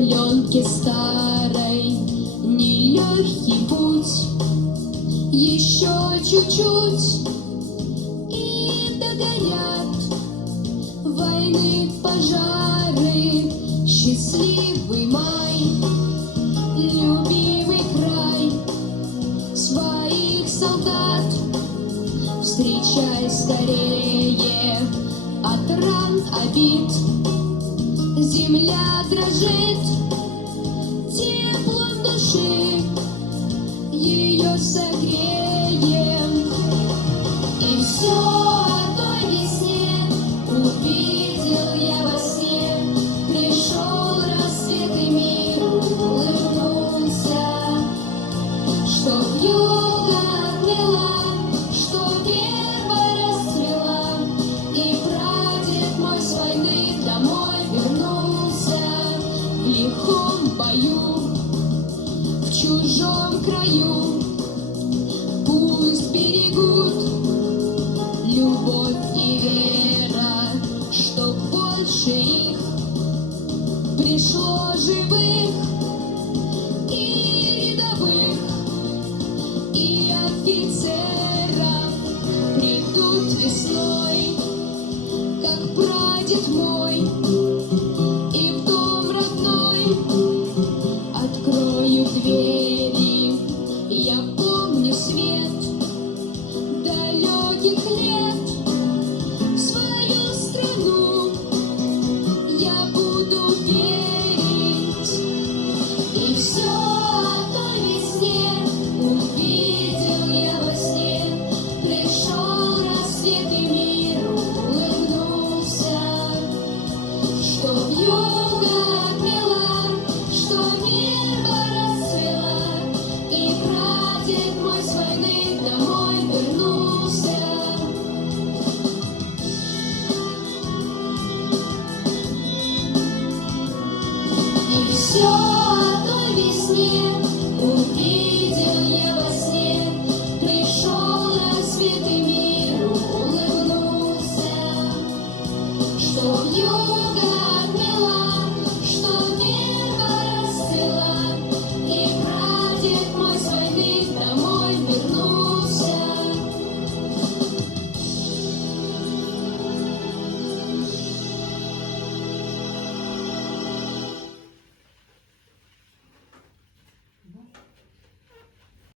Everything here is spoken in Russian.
пленке старой, нелегкий путь. Еще чуть-чуть и догорят войны, пожары. Счастливый май, любимый край своих солдат встречай скорее от ран, обид. Земля дрожит теплом души, ее согреем. И все о той весне увидел я во сне. Пришел рассвет и мир улыбнулся, что вьюга отмела, что верба расцвела, и прадед мой с войны домой вернулся. В лихом бою, в чужом краю, пусть берегут любовь и вера, что больше их пришло живых и рядовых, и офицеров. Придут весной, как прадед мой, и в дом родной открою двери. Я помню свет далеких лет, свою страну я буду верить. И все